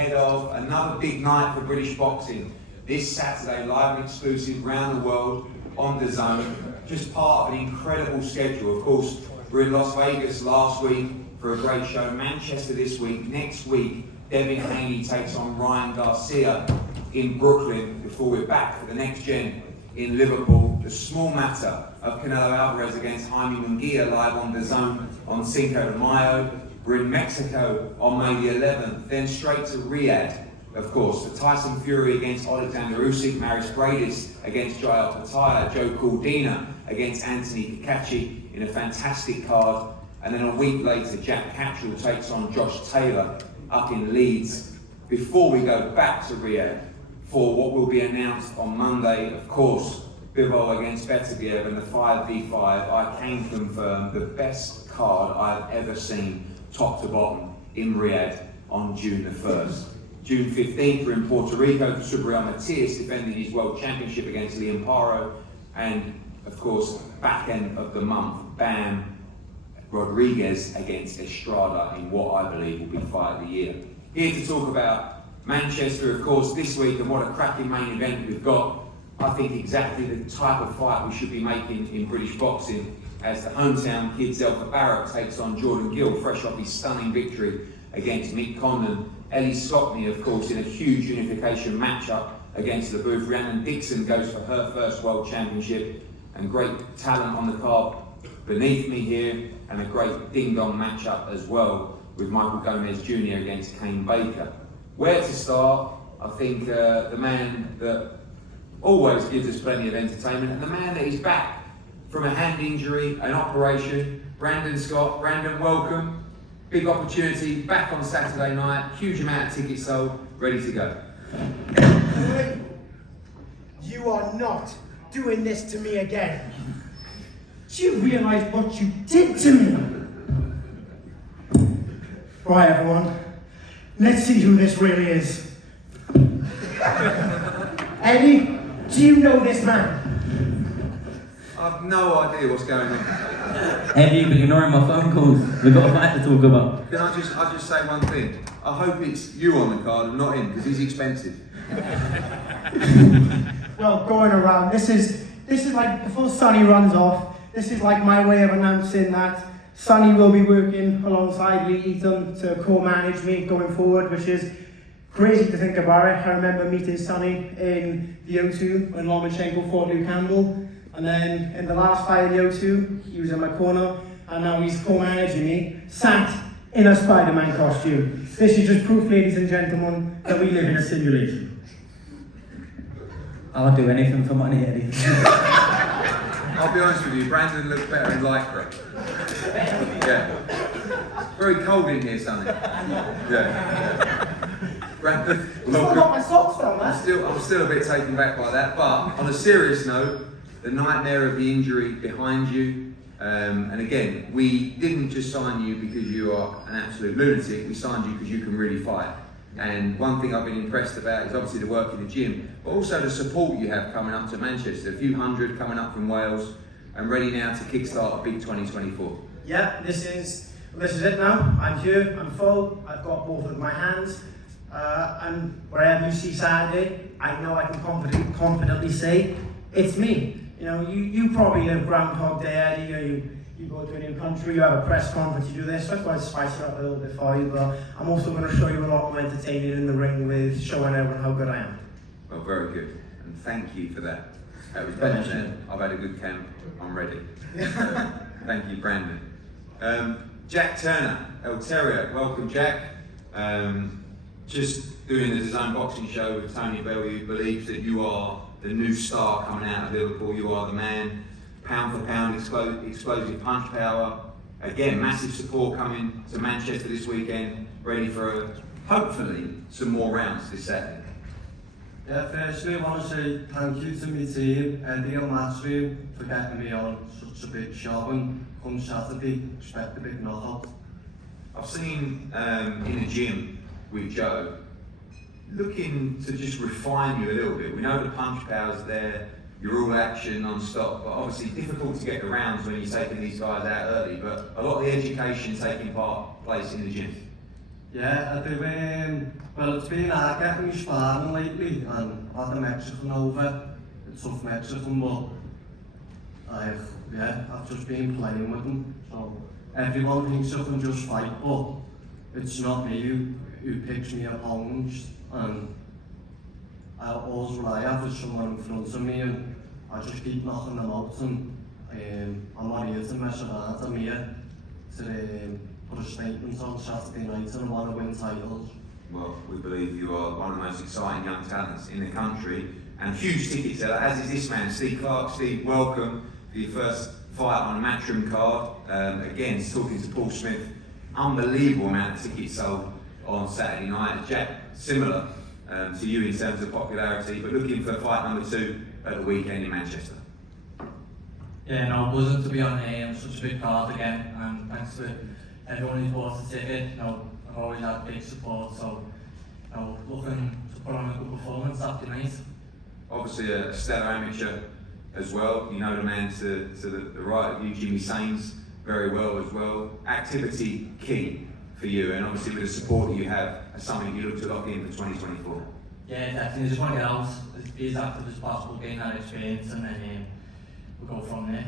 ahead of another big night for British boxing. This Saturday, live and exclusive round the world on the Zone. Just part of an incredible schedule. Of course, we're in Las Vegas last week for a great show. Manchester this week. Next week, Devin Haney takes on Ryan Garcia in Brooklyn before we're back for the next gen in Liverpool. The small matter of Canelo Alvarez against Jaime Munguia live on the Zone on Cinco de Mayo. We're in Mexico on May the 11th, then straight to Riyadh, of course, for Tyson Fury against Alexander Usyk, Maris Bradis against Jael Pataya, Joe Cordina against Anthony Cacace in a fantastic card. And then a week later, Jack Catchell takes on Josh Taylor up in Leeds before we go back to Riyadh for what will be announced on Monday. Of course, Bivol against Beterbiev and the 5v5. I can confirm the best card I've ever seen, top to bottom, in Riyadh on June the 1st. June 15th, we're in Puerto Rico for Subriel Matias defending his World Championship against Liam Paro. And, of course, back end of the month, Bam Rodriguez against Estrada in what I believe will be fight of the year. Here to talk about Manchester, of course, this week, and what a cracking main event we've got. I think exactly the type of fight we should be making in British boxing as the hometown kid Zelfa Barrett takes on Jordan Gill, fresh off his stunning victory against Mick Condon. Ellie Skopny, of course, in a huge unification matchup against LaBouffe. Rhiannon Dixon goes for her first World Championship, and great talent on the card beneath me here, and a great ding-dong matchup as well with Michael Gomez Jr. against Kane Baker. Where to start? I think the man that always gives us plenty of entertainment, and the man that is back from a hand injury, an operation, Brandon Scott. Brandon, welcome. Big opportunity, back on Saturday night, huge amount of tickets sold, ready to go. You are not doing this to me again. Do you realise what you did to me? Right, everyone, let's see who this really is. Eddie, do you know this man? I've no idea what's going on. Eddie, you've been ignoring my phone calls. We've got a fight to talk about. Can I just say one thing? I hope it's you on the card and not him, because he's expensive. Well, going around, this is like, before Sonny runs off, this is like my way of announcing that Sonny will be working alongside Lee Eaton to co-manage me going forward, which is crazy to think about it. I remember meeting Sonny in the O2 when Lomachenko fought Luke Campbell, and then in the last fight in the O2, he was in my corner, and now he's co-managing me, sat in a Spider-Man costume. This is just proof, ladies and gentlemen, that we live in a simulation. I'll do anything for money, Eddie. I'll be honest with you, Brandon looks better in lycra. Yeah. Very cold in here, Sonny. Yeah. Brandon, You still got my socks down there? I'm still a bit taken back by that, but on a serious note, the nightmare of the injury behind you, and again, we didn't just sign you because you are an absolute lunatic, we signed you because you can really fight. And one thing I've been impressed about is obviously the work in the gym, but also the support you have coming up to Manchester. A few hundred coming up from Wales, and ready now to kickstart a big 2024. Yeah, this is it now. I'm here, I'm full, I've got both of my hands, and wherever you see Saturday, I know I can confidently say, it's me. You know, you probably live Groundhog Day, Eddie, you go to a new country, you have a press conference, you do this, so I thought I'd spice it up a little bit for you, but I'm also going to show you a lot more entertaining in the ring with showing everyone how good I am. Well, very good, and thank you for that. That was better than I've had a good camp, I'm ready. So, thank you, Brandon. Jack Turner, El Terrier, welcome Jack. Just doing the Design Boxing Show with Tony Bell, who believes that you are the new star coming out of Liverpool, you are the man. Pound for pound, explosive punch power. Again, massive support coming to Manchester this weekend, ready for hopefully some more rounds this Saturday. Yeah, firstly I want to say thank you to my team, Eddie and Matchroom, for getting me on such a big show, and come Saturday, expect a big knockout. I've seen in the gym with Joe, looking to just refine you a little bit. We know the punch power's there, you're all action non-stop, but obviously difficult to get the rounds when you're taking these guys out early, but a lot of the education taking place in the gym. Yeah, I do. Well, it's been hard getting me sparring lately, and I had a Mexican over. It's tough Mexican, but I've just been playing with him. So everyone thinks I can just fight, but it's not me who picks me opponents. And all I have is someone in front of me, and I just keep knocking them out. And I'm not here to mess around. I'm here to put a statement on Saturday night, and I want to win titles. Well, we believe you are one of the most exciting young talents in the country and a huge ticket seller, as is this man, Steve Clark. Steve, welcome for your first fight on a Matchroom card. Again, talking to Paul Smith, unbelievable amount of tickets sold on Saturday night. Jack, similar to you in terms of popularity, but looking for fight number 2 at the weekend in Manchester. Yeah, no, buzzing to be on such a big card again, and thanks to everyone who's bought the ticket. You know, I've always had big support, so you know, looking to put on a good performance Saturday night. Obviously a stellar amateur as well. You know the man to the right of you, Jimmy Sains, very well as well. Activity key for you, and obviously with the support that you have, as something you look to lock in for 2024. Yeah, definitely. Just want to get out, be as active as possible, gain that experience, and then we'll go from there.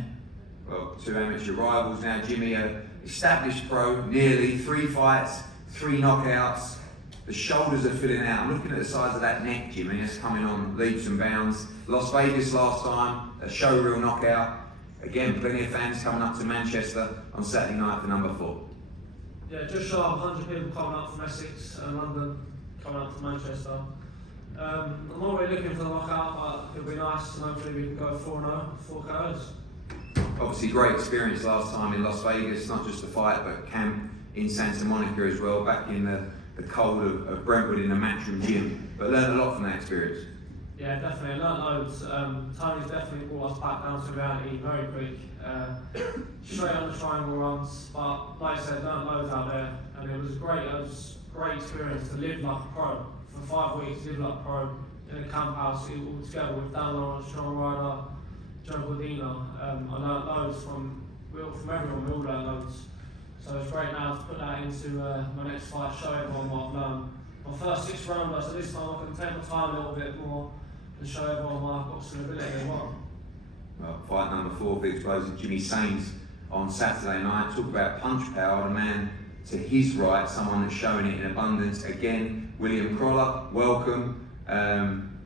Well, 2 amateur rivals now. Jimmy, an established pro, nearly 3 fights, 3 knockouts. The shoulders are filling out. I'm looking at the size of that neck, Jimmy. It's coming on leaps and bounds. Las Vegas last time, a showreel knockout. Again, plenty of fans coming up to Manchester on Saturday night for number 4. Yeah, just shy of 100 people coming up from Essex and London, coming up to Manchester. I'm not really looking for the knockout, but it'll be nice, and hopefully we can go 4-0, 4 KOs. Obviously, great experience last time in Las Vegas, not just the fight, but camp in Santa Monica as well, back in the cold of Brentwood in the Matchroom gym. But learned a lot from that experience. Yeah, definitely, I learned loads. Tony's definitely brought us back down to reality very quick. Straight on the triangle runs, but like I said, learned loads out there, and it was great experience to live like a pro. For 5 weeks, live like a pro in a camp house, all together with Dan Lawrence, Sean Ryder, Joe Gordino. I learned loads from everyone, we all learned loads. So it's great now to put that into my next fight, show everyone what I've learned. My first 6 rounders, so this time I can take my time a little bit more and show everyone what I've got some ability and what. Well, fight number 4 for the explosive Jimmy Sains on Saturday night. Talk about punch power, the man to his right, someone that's showing it in abundance. Again, William Croller, welcome.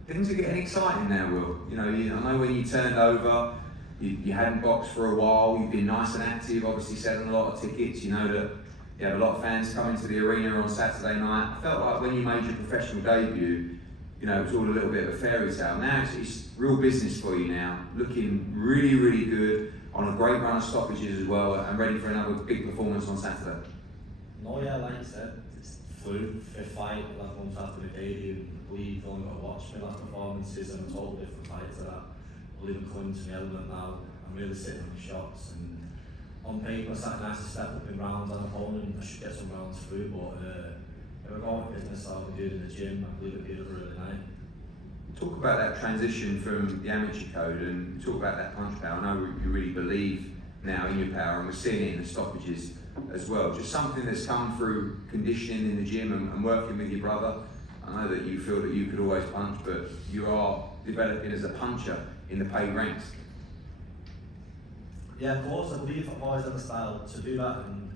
Things are getting exciting now, Will. You know, I know when you turned over, you hadn't boxed for a while, you've been nice and active, obviously selling a lot of tickets. You know that you have a lot of fans coming to the arena on Saturday night. I felt like when you made your professional debut, you know, it was all a little bit of a fairy tale. Now it's real business for you now, looking really, really good, on a great run of stoppages as well, and ready for another big performance on Saturday. No, yeah, like you said, it's flew, 5th fight, 11 months after the debut. I believe you've only got to watch my last performances and a total different fight to that. I believe I'm coming to the element now. I'm really sitting on the shots, and on paper it's that nice to step up in rounds on opponent. I should get some rounds through, but if I go with business I'll be doing in the gym, I believe it'll be another really night. Talk about that transition from the amateur code and talk about that punch power. I know you really believe now in your power, and we're seeing it in the stoppages as well. Just something that's come through conditioning in the gym and working with your brother. I know that you feel that you could always punch, but you are developing as a puncher in the paid ranks. Yeah, of course, I believe I've always had the style to do that, and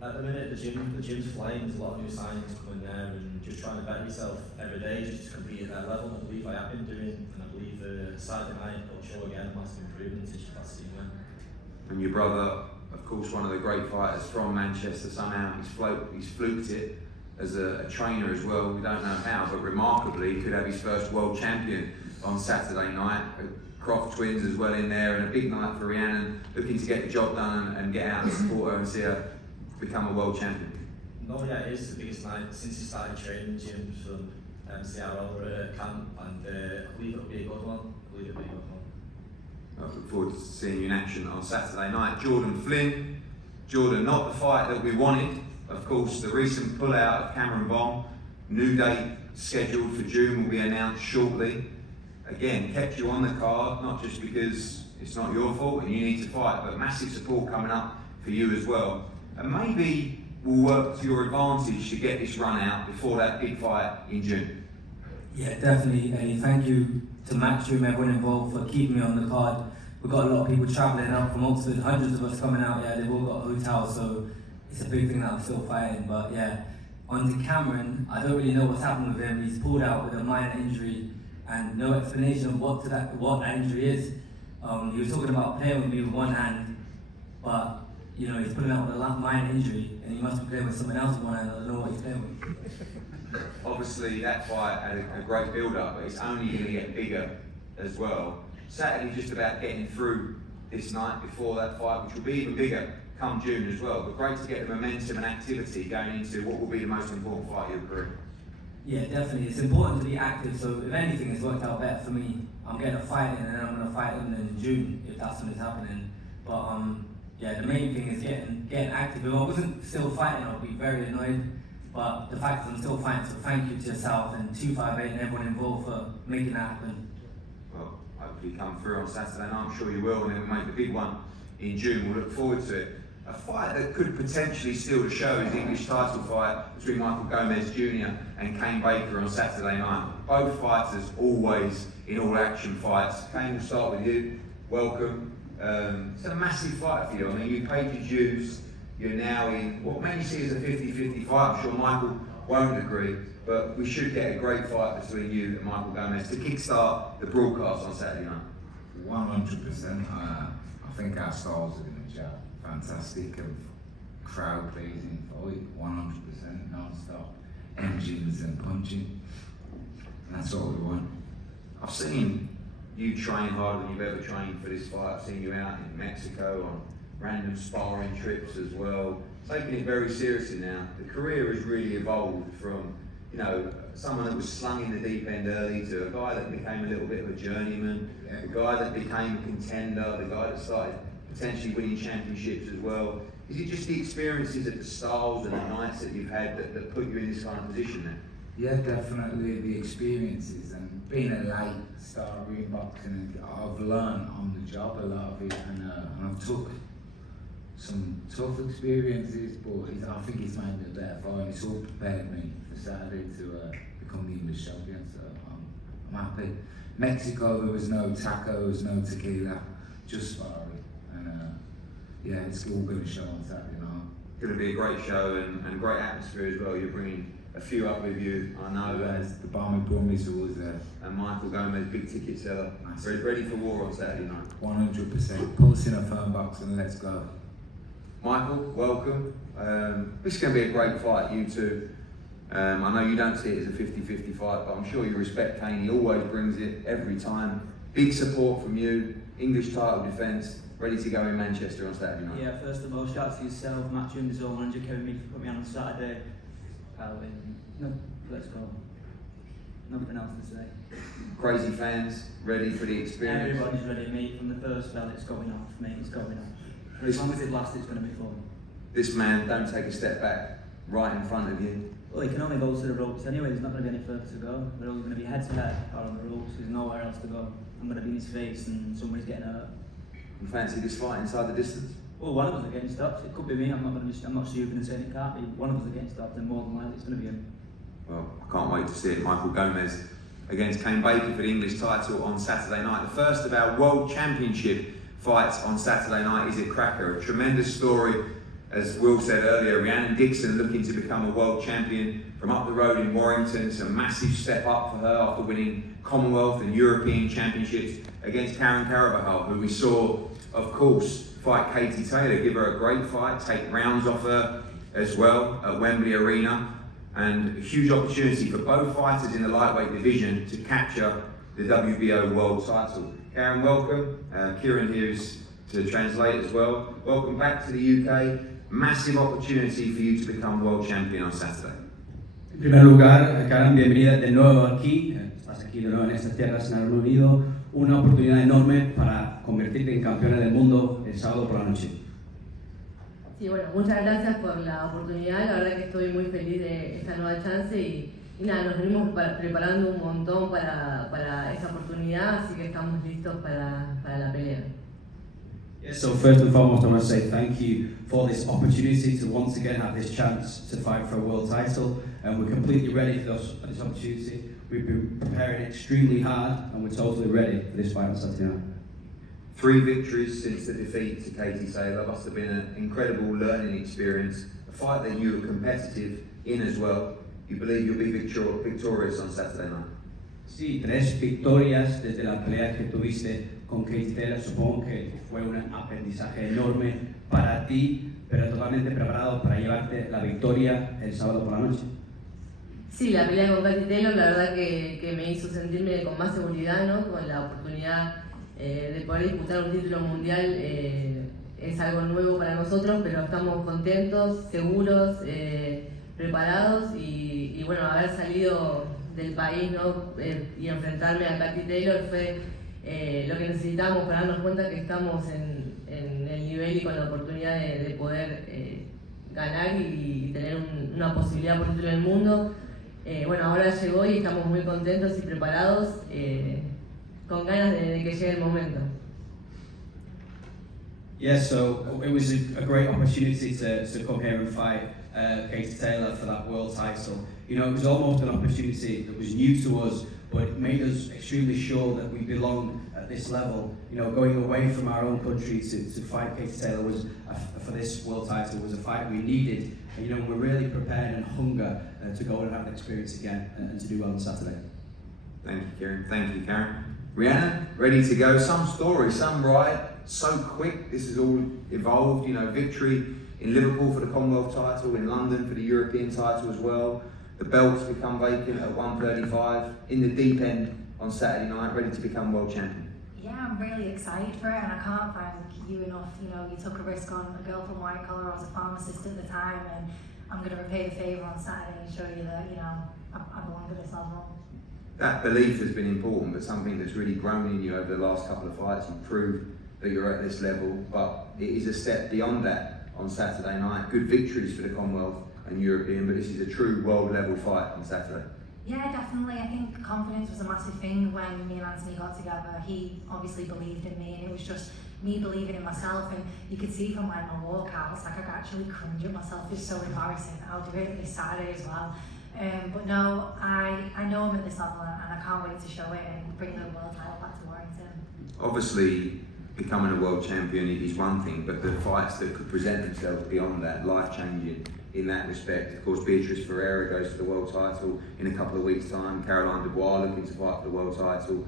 at the minute the gym's flying, there's a lot of new signings coming there, and just trying to better yourself every day just to compete at that level. I believe I have been doing, and I believe Saturday night will show again massive improvements since last season. And your brother, of course, one of the great fighters from Manchester, somehow he's fluked it as a trainer as well. We don't know how, but remarkably, he could have his first world champion on Saturday night. Croft twins as well in there, and a big night for Rhiannon, looking to get the job done and get out and support her and see her become a world champion. No, yeah, it is the biggest night since he started training in gyms from CRL camp, and I believe it'll be a good one. I look forward to seeing you in action on Saturday night. Jordan Flynn. Jordan, not the fight that we wanted. Of course, the recent pullout of Cameron Bond. New date scheduled for June will be announced shortly. Again, kept you on the card, not just because it's not your fault and you need to fight, but massive support coming up for you as well. And maybe will work to your advantage to get this run out before that big fight in June? Yeah, definitely, Eddie. Thank you to Matchroom, everyone involved, for keeping me on the card. We've got a lot of people travelling up from Oxford, hundreds of us coming out, yeah, they've all got hotels, so it's a big thing that I'm still fighting. But yeah, on to Cameron, I don't really know what's happened with him. He's pulled out with a minor injury and no explanation of what that injury is. He was talking about playing with me with one hand, but you know, he's pulling out with a minor injury and he must be playing with someone else with one hand. I don't know what he's playing with. Obviously that fight had a great build-up, but it's only going to get bigger as well. Saturday's just about getting through this night before that fight, which will be even bigger come June as well. But great to get the momentum and activity going into what will be the most important fight of your career. Yeah, definitely. It's important to be active, so if anything, it's worked out better for me. I'm getting a fight in and then I'm going to fight in June, if that's when it's happening. But yeah, the main thing is getting active. If I wasn't still fighting, I'd be very annoyed. But the fact that I'm still fighting, so thank you to yourself and 258 and everyone involved for making that happen. Well, hopefully you come through on Saturday night, I'm sure you will, and then we'll make the big one in June. We'll look forward to it. A fight that could potentially steal the show is the English title fight between Michael Gomez Jr. and Kane Baker on Saturday night. Both fighters always in all action fights. Kane, we'll start with you. Welcome. It's a massive fight for you. I mean, you paid your dues. You're now in what many see as a 50-50 fight. I'm sure Michael won't agree, but we should get a great fight between you and Michael Gomez to kickstart the broadcast on Saturday night. 100%. I think our styles are going to gel. Fantastic of crowd pleasing fight, 100% non-stop engines and punching, and that's all we want. I've seen you train harder than you've ever trained for this fight. I've seen you out in Mexico on random sparring trips as well, taking it very seriously now. The career has really evolved from, you know, someone that was slung in the deep end early to a guy that became a little bit of a journeyman, the guy that became a contender, the guy that started potentially winning championships as well. Is it just the experiences of the styles and the nights that you've had that put you in this kind of position then? Yeah, definitely the experiences and being a late starter in boxing, I've learned on the job a lot of it, and I've took some tough experiences, but I think it's made me a better fighter. It's all prepared me for Saturday to become the English champion, so I'm happy. Mexico, there was no tacos, no tequila, just sparring. Yeah, it's all going to show on Saturday night. It's going to be a great show and great atmosphere as well. You're bringing a few up with you, I know. The Barmy Brummies are always there. And Michael Gomez, big ticket seller. Ready for war on Saturday night. 100%. Put us in a firm box and let's go. Michael, welcome. This is going to be a great fight, you two. I know you don't see it as a 50-50 fight, but I'm sure you respect Kane. He always brings it every time. Big support from you. English title defence. Ready to go in Manchester on Saturday night? Yeah, first of all, shout out to yourself, Matchroom, the zone manager, Kevin Mead, for putting me on Saturday. No, let's go. Nothing else to say. Crazy fans, ready for the experience? Everybody's ready, mate. From the first bell, it's going off, mate, it's going off. As long as it lasts, it's going to be fun. This man, don't take a step back, right in front of you. Well, he can only go to the ropes anyway, there's not going to be any further to go. We're all going to be head to head or on the ropes, there's nowhere else to go. I'm going to be in his face and somebody's getting hurt. You fancy this fight inside the distance? Well, one of us are getting stopped. It could be me. I'm not stupid and saying it can't be. One of us are getting stopped, and more than likely it's going to be him. Well, I can't wait to see it. Michael Gomez against Kane Baker for the English title on Saturday night. The first of our World Championship fights on Saturday night is a cracker. A tremendous story, as Will said earlier. Rhiannon Dixon looking to become a world champion from up the road in Warrington. It's a massive step up for her after winning Commonwealth and European championships against Karen Carabajal, who we saw, of course, fight Katie Taylor, give her a great fight, take rounds off her as well at Wembley Arena, and a huge opportunity for both fighters in the lightweight division to capture the WBO world title. Karen, welcome. Kieran here is to translate as well. Welcome back to the UK. Massive opportunity for you to become world champion on Saturday. En primer lugar, Karen, bienvenida de nuevo aquí. Estás aquí de nuevo en estas tierras en el Reino Unido. Una oportunidad enorme para convertirte en campeona del mundo el sábado por la noche. Sí, bueno, muchas gracias por la oportunidad. La verdad que estoy muy feliz de esta nueva chance y nada, nos venimos preparando un montón para esta oportunidad, así que estamos listos para la pelea. So first and foremost, I want to say thank you for this opportunity to once again have this chance to fight for a world title, and we're completely ready for this opportunity. We've been preparing extremely hard, and we're totally ready for this fight on Saturday night. 3 victories since the defeat to Katie Taylor must have been an incredible learning experience, a fight that you were competitive in as well. You believe you'll be victorious on Saturday night? Sí, 3 victorias desde la pelea que tuviste con Katie Taylor. Supongo que fue un aprendizaje enorme para ti, pero totalmente preparado para llevarte la victoria el sábado por la noche. Sí, la pelea con Katie Taylor la verdad que me hizo sentirme con más seguridad, ¿no? Con la oportunidad de poder disputar un título mundial. Es algo nuevo para nosotros, pero estamos contentos, seguros, preparados y bueno, haber salido del país, ¿no? Y enfrentarme a Katie Taylor fue lo que necesitábamos para darnos cuenta que estamos en el nivel y con la oportunidad de poder ganar y tener una posibilidad por título del mundo. Bueno, ahora llegó y estamos muy contentos y preparados, con ganas de que llegue el momento. Yeah, so it was a great opportunity to come here and fight Katie Taylor for that world title. You know, it was almost an opportunity that was new to us, but it made us extremely sure that we belong at this level. You know, going away from our own country to fight Katie Taylor was for this world title was a fight we needed. And, you know, we're really prepared and hunger to go and have the experience again and to do well on Saturday. Thank you, Karen. Thank you, Karen. Rihanna, ready to go. Some story, some ride, so quick. This has all evolved. You know, victory in Liverpool for the Commonwealth title, in London for the European title as well. The belts become vacant at 135. In the deep end on Saturday night, ready to become world champion. Yeah, I'm really excited for it, and I can't thank you enough. You know, you took a risk on a girl from White Collar. I was a pharmacist at the time, and I'm going to repay the favour on Saturday and show you that, you know, I belong to this level. That belief has been important, but something that's really grown in you over the last couple of fights. You've proved that you're at this level, but it is a step beyond that on Saturday night. Good victories for the Commonwealth and European, but this is a true world level fight on Saturday. Yeah, definitely. I think confidence was a massive thing when me and Anthony got together. He obviously believed in me, and it was just me believing in myself. And you could see from like my walkouts, like I could actually cringe at myself. It's so embarrassing. I'll do it this Saturday as well. But no, I know I'm at this level, and I can't wait to show it and bring the world title back to Warrington. Obviously, becoming a world champion is one thing, but the fights that could present themselves beyond that, life-changing in that respect. Of course, Beatrice Ferreira goes for the world title in a couple of weeks' time. Caroline Dubois looking to fight for the world title.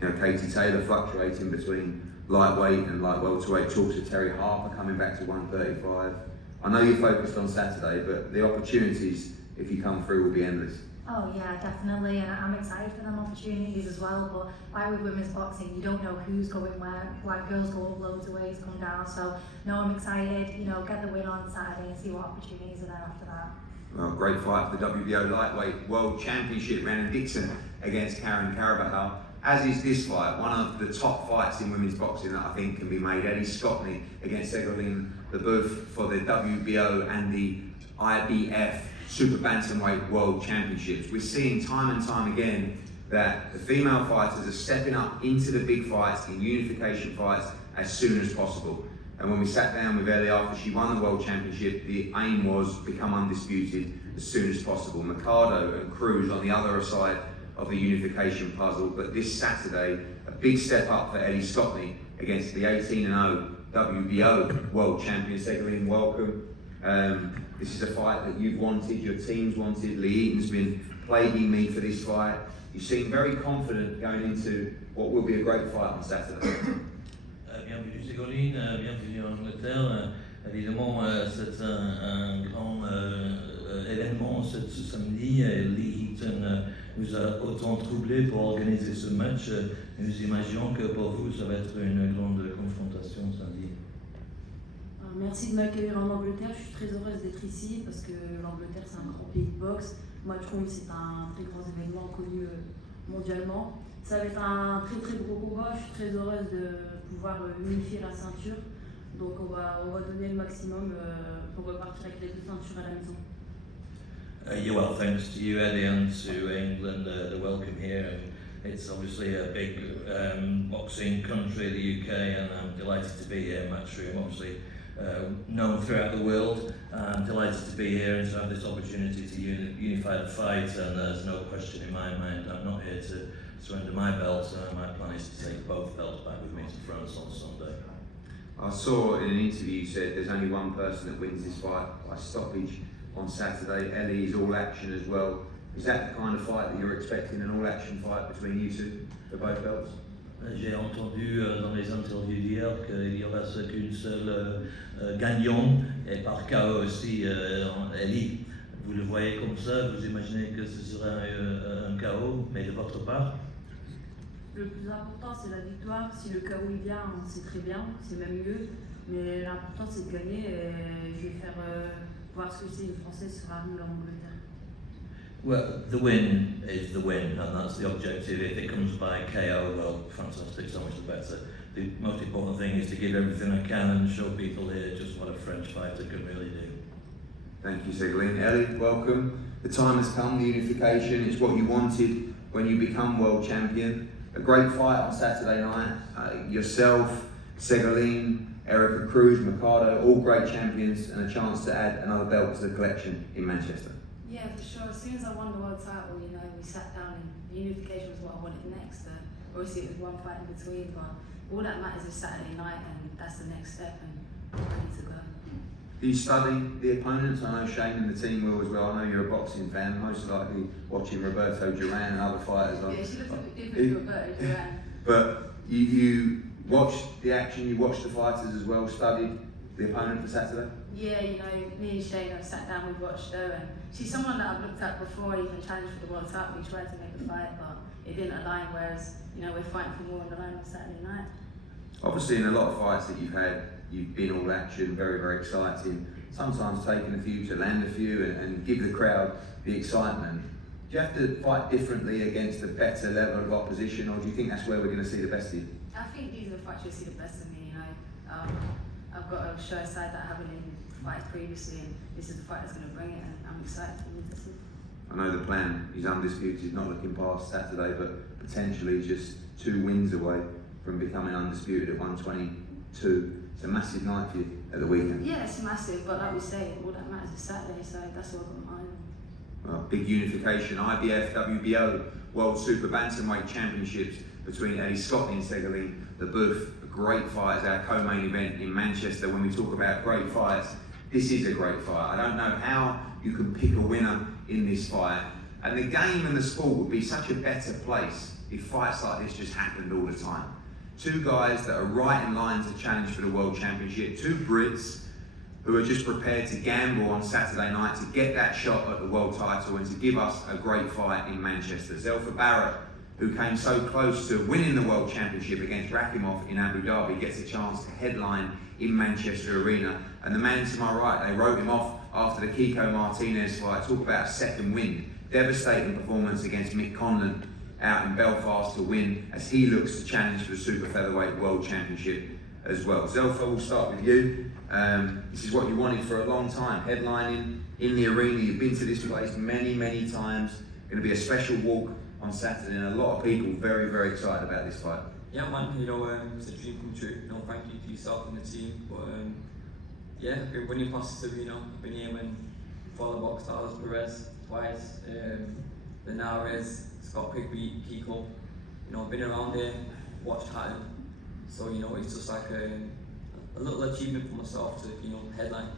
You know, Katie Taylor fluctuating between lightweight and light welterweight. Talks of Terry Harper coming back to 135. I know you're focused on Saturday, but the opportunities, if you come through, will be endless. Oh yeah, definitely, and I'm excited for them opportunities as well. But like with women's boxing, you don't know who's going where. Like girls go up loads of ways, come down. So no, I'm excited. You know, get the win on Saturday and see what opportunities are there after that. Well, great fight for the WBO lightweight world championship. Rhiannon Dixon against Karen Carabajal. As is this fight, one of the top fights in women's boxing that I think can be made. Eddie Scotney against Egeline Leboeuf for the WBO and the IBF Super Bantamweight World Championships. We're seeing time and time again that the female fighters are stepping up into the big fights, in unification fights, as soon as possible. And when we sat down with Ellie after she won the World Championship, the aim was become undisputed as soon as possible. Mercado and Cruz on the other side of the unification puzzle, but this Saturday, a big step up for Eddie Scotney against the 18-0 WBO World Champion. Egeline, welcome. This is a fight that you've wanted, your team's wanted. Lee Eaton's been plaguing me for this fight. You seem very confident going into what will be a great fight on Saturday. Bienvenue Ségolène, bienvenue en Angleterre. Évidemment, c'est un grand événement ce samedi. Lee Eaton nous a autant troublés pour organiser ce match. Nous imaginons que pour vous, ça va être une grande confrontation samedi. Merci de m'accueillir en Angleterre, je suis très heureuse d'être ici parce que l'Angleterre c'est un grand pays de boxe. Matchroom c'est un très grand événement connu mondialement. Ça va être un très très gros combat, je suis très heureuse de pouvoir unifier la ceinture. Donc on va donner le maximum pour repartir avec les deux ceintures à la maison. Yeah, well, thanks to you, Eddie, and to England, the welcome here. It's obviously a big boxing country, the UK, and I'm delighted to be here. Matchroom, obviously known throughout the world. I'm delighted to be here and to have this opportunity to unify the fight, and there's no question in my mind I'm not here to surrender my belt. My plan is to take both belts back with me to France on Sunday. I saw in an interview you said there's only one person that wins this fight by stoppage on Saturday. Ellie is all action as well. Is that the kind of fight that you're expecting, an all action fight between you two for both belts? J'ai entendu dans les interviews d'hier qu'il y aura qu'une seule gagnant et par KO aussi Ellie. Vous le voyez comme ça, vous imaginez que ce sera un KO, mais de votre part? Le plus important c'est la victoire. Si le KO il vient, c'est très bien, c'est même mieux. Mais l'important c'est de gagner et je vais faire voir ce que c'est une Française sur Arnold en Angleterre. Well, the win is the win, and that's the objective. If it comes by KO, well, fantastic, so much the better. The most important thing is to give everything I can and show people here just what a French fighter can really do. Thank you, Zegalin. Ellie, welcome. The time has come, the unification. It's what you wanted when you become world champion. A great fight on Saturday night. Yourself, Zegalin, Erica Cruz, Mercado, all great champions, and a chance to add another belt to the collection in Manchester. Yeah, for sure. As soon as I won the world title, you know, we sat down and unification was what I wanted next. Obviously it was one fight in between, but all that matters is Saturday night, and that's the next step, and I'm ready to go. Do you study the opponents? I know Shane and the team will as well. I know you're a boxing fan, most likely watching Roberto Duran and other fighters. Yeah, she looks a bit different to Roberto Duran. But you watched the action, you watched the fighters as well, studied the opponent for Saturday? Yeah, you know, me and Shane have sat down, we've watched her, and she's someone that I've looked at before, even challenged for the world title. We tried to make a fight, but it didn't align, whereas, you know, we're fighting for more on the line on Saturday night. Obviously, in a lot of fights that you've had, you've been all action, very, very exciting, sometimes taking a few to land a few and give the crowd the excitement. Do you have to fight differently against a better level of opposition, or do you think that's where we're going to see the best of you? I think these are the fights you'll see the best of me, you know. I've got a show side that I haven't in fights previously, and this is the fight that's going to bring it, and I'm excited for me to see. I know the plan is undisputed, not looking past Saturday, but potentially just 2 wins away from becoming undisputed at 122. It's a massive night for you at the weekend. Yeah, it's massive, but like we say, all that matters is Saturday, so that's all I've got my eye on. Well, big unification, IBF, WBO, World Super Bantamweight Championships between Eddie Scott and Zegalin, the Booth, a great fight as our co-main event in Manchester. When we talk about great fights, this is a great fight. I don't know how you can pick a winner in this fight. And the game and the sport would be such a better place if fights like this just happened all the time. 2 guys that are right in line to challenge for the World Championship, 2 Brits who are just prepared to gamble on Saturday night to get that shot at the world title and to give us a great fight in Manchester. Zelfa Barrett, who came so close to winning the World Championship against Rakimov in Abu Dhabi, gets a chance to headline in Manchester Arena. And the man to my right, they wrote him off after the Kiko Martinez fight. Talk about a second wind. Devastating performance against Mick Conlon out in Belfast to win as he looks to challenge for the Super Featherweight World Championship as well. Zelfa, we'll start with you. This is what you wanted for a long time, headlining in the arena. You've been to this place many, many times. Going to be a special walk on Saturday, and a lot of people very, very excited about this fight. Yeah, man, you know, it's a dream come true. You know, thank you to yourself and the team. But yeah, you're winning past the arena. I've been here when Father Box Stars, Perez twice, Linares, Scott Pigby, Kiko. You know, I've been around there, watched Hatton. So, you know, it's just like a little achievement for myself to, you know, headline.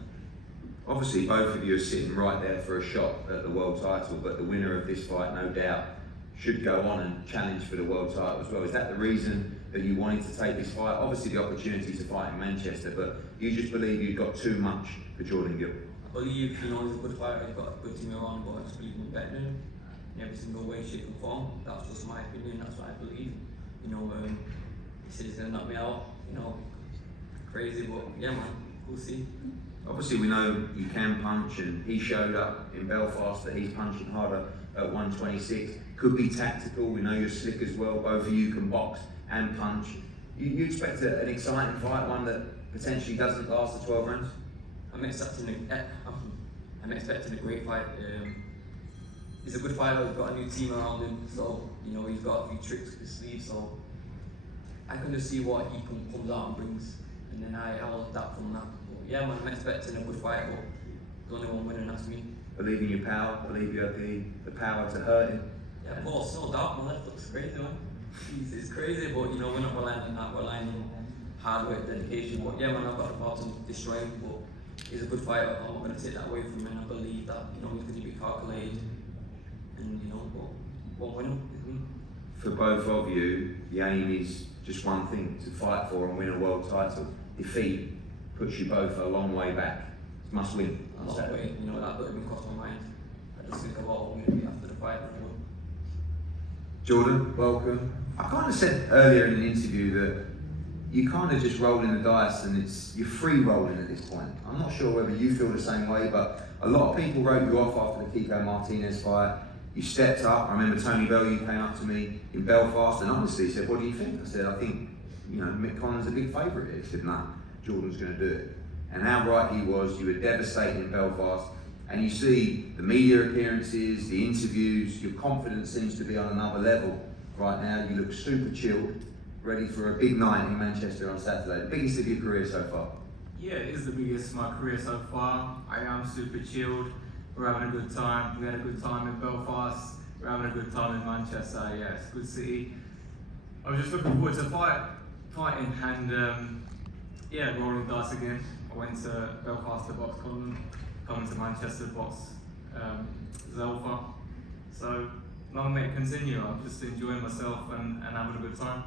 Obviously, both of you are sitting right there for a shot at the world title, but the winner of this fight, no doubt, should go on and challenge for the world title as well. Is that the reason that you wanted to take this fight? Obviously, the opportunity to fight in Manchester, but you just believe you've got too much for Jordan Gill? I believe, you know, he's a good fighter, he's got a good team around, but I just believe he's better than him in every single way, shape and form. That's just my opinion, that's what I believe. You know, he said he's going to knock me out, you know, crazy, but yeah, man, we'll see. Obviously, we know you can punch, and he showed up in Belfast that he's punching harder at 126. Could be tactical, we know you're slick as well, both of you can box and punch. You expect an exciting fight, one that potentially doesn't last the 12 rounds? I'm expecting a great fight. he's a good fighter. He's got a new team around him, so you know he's got a few tricks up his sleeve. So I can just see what he comes out and brings, and then I'll adapt from that. But yeah, man, I'm expecting a good fight, but there's only one winner, and that's me. Believe in your power, believe you have the power to hurt him. Yeah, of course, no doubt. My left looks crazy, man. Jeez, it's crazy, but you know we're not relying on that. We're relying on hard work, dedication. But yeah, man, I've got the power to destroy him. But he's a good fighter. I'm not going to take that away from him. And I believe that you know he's going to be calculated, and you know, but one winner is me. For both of you, the aim is just one thing: to fight for and win a world title. Defeat puts you both a long way back. It's must win. A long way, you know, that doesn't even cross my mind. I just think about what we're going to be after the fight. Jordan, welcome. I kind of said earlier in an interview that you kind of just rolling the dice and you're free rolling at this point. I'm not sure whether you feel the same way, but a lot of people wrote you off after the Kiko Martinez fight. You stepped up. I remember Tony Bell, you came up to me in Belfast and honestly said, what do you think? I said, I think, you know, Mick Connor's a big favourite here. He said, no, Jordan's going to do it. And how right he was. You were devastated in Belfast. And you see the media appearances, the interviews, your confidence seems to be on another level right now. You look super chilled, ready for a big night in Manchester on Saturday. The biggest of your career so far. Yeah, it is the biggest of my career so far. I am super chilled. We're having a good time. We had a good time in Belfast. We're having a good time in Manchester. Yeah, it's a good city. I was just looking forward to fighting and yeah, rolling dice again. I went to Belfast to box Conlon, coming to Manchester to box Zelfa. So long may it continue. I'm just enjoying myself and having a good time.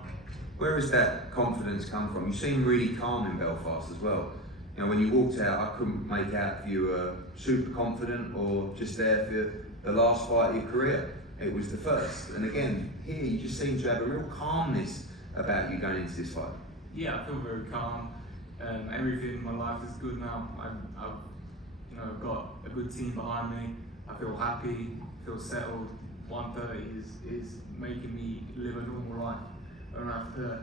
Where has that confidence come from? You seem really calm in Belfast as well. You know, when you walked out, I couldn't make out if you were super confident or just there for the last fight of your career. It was the first. And again, here you just seem to have a real calmness about you going into this fight. Yeah, I feel very calm. Everything in my life is good now. I've you know, got a good team behind me. I feel happy, feel settled. 130 is making me live a normal life. I don't have to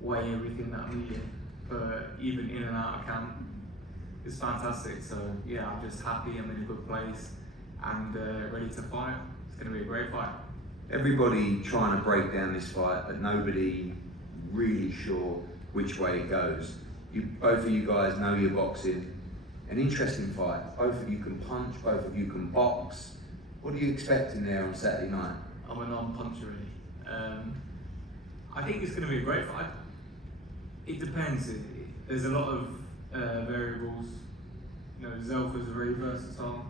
weigh everything that I'm eating for even in and out of camp. It's fantastic. So yeah, I'm just happy. I'm in a good place and ready to fight. It's going to be a great fight. Everybody trying to break down this fight, but nobody really sure which way it goes. Both of you guys know your boxing. An interesting fight. Both of you can punch, both of you can box. What are you expecting there on Saturday night? I'm a non-puncher really. I think it's going to be a great fight. It depends. There's a lot of variables. You know, Zelfa's very versatile.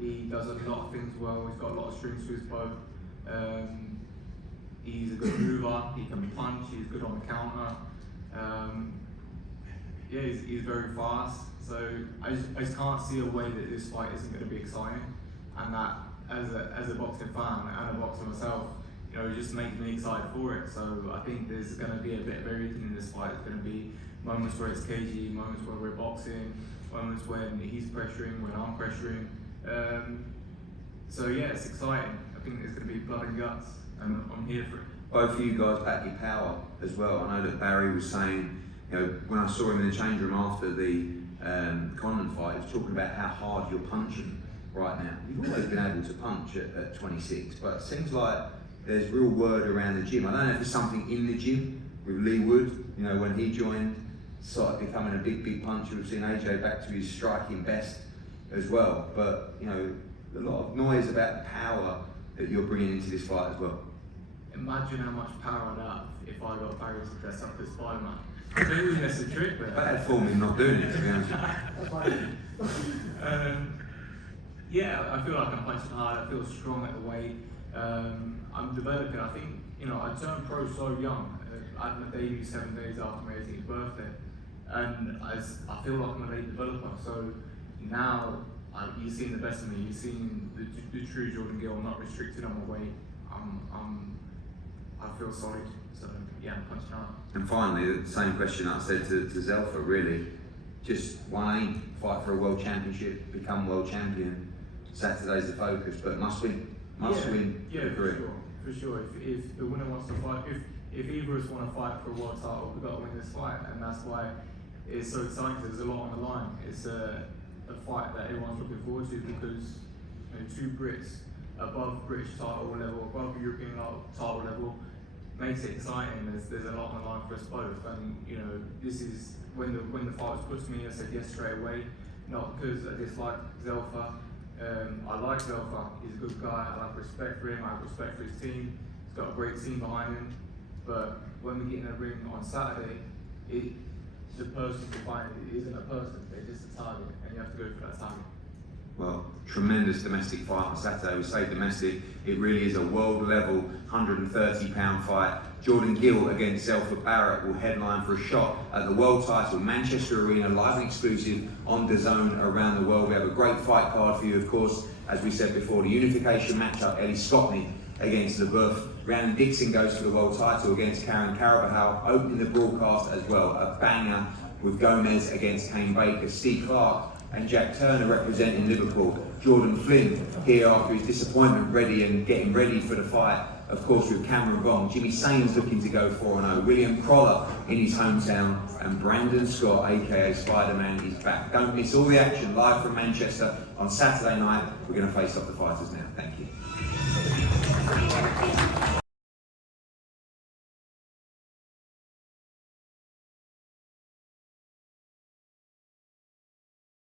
He does a lot of things well. He's got a lot of strings to his bow. He's a good mover. He can punch. He's good on the counter. Yeah, he's very fast. So I just can't see a way that this fight isn't going to be exciting, and that as a boxing fan and a boxer myself, you know, it just makes me excited for it. So I think there's going to be a bit of everything in this fight. There's going to be moments where it's cagey, moments where we're boxing, moments when he's pressuring, when I'm pressuring. So yeah, it's exciting. I think there's going to be blood and guts, and I'm here for it. Both of you guys back your power as well. I know that Barry was saying, you know, when I saw him in the change room after the Conlon fight, he was talking about how hard you're punching right now. You've always been able to punch at 26, but it seems like there's real word around the gym. I don't know if there's something in the gym with Lee Wood, you know, when he joined, started becoming a big puncher. We've seen AJ back to his striking best as well, but you know, a lot of noise about the power that you're bringing into this fight as well. Imagine how much power I'd have if I got Barry to dress up as Spider-Man. Maybe that's the trick there. Bad form in not doing it, to be honest. Yeah, I feel like I'm punching hard. I feel strong at the weight. I'm developing. I think, you know, I turned pro so young. I had my debut 7 days after my 18th birthday, and I feel like I'm a late developer. So now you've seen the best of me. You've seen the true Jordan Gill. I'm not restricted on my weight. I feel solid. So yeah, I'm punching hard. And finally, the same question I said to Zelfa, really, just one aim, fight for a world championship, become world champion. Saturday's the focus, but must win. Must win. Yeah, for sure. If the winner wants to fight, if either of us want to fight for a world title, we've got to win this fight, and that's why it's so exciting. There's a lot on the line. It's a fight that everyone's looking forward to because, you know, two Brits above British title level, above European title level, makes it exciting. There's a lot on the line for us both, and you know, this is when the fight was put to me, I said yes straight away. Not because I dislike Zelfa. I like Zelfa. He's a good guy. I have respect for him. I have respect for his team. He's got a great team behind him. But when we get in a ring on Saturday, the person to find it isn't a person. They're just a target, and you have to go for that target. Well, tremendous domestic fight on Saturday. We say domestic, it really is a world level 130-pound fight. Jordan Gill against Zelfa. Barrett will headline for a shot at the world title, Manchester Arena, live and exclusive on DAZN around the world. We have a great fight card for you, of course. As we said before, the unification matchup, Ellie Scotney against LaBeouf. Rhiannon Dixon goes for the world title against Karen Carabajal, opening the broadcast as well. A banger with Gomez against Kane Baker. Steve Clark and Jack Turner representing Liverpool. Jordan Flynn here after his disappointment ready and getting ready for the fight. Of course with Cameron Vaughn. Jimmy Sains looking to go 4-0. William Crawler in his hometown. And Brandon Scott, aka Spider-Man, is back. Don't miss all the action live from Manchester on Saturday night. We're going to face off the fighters now. Thank you.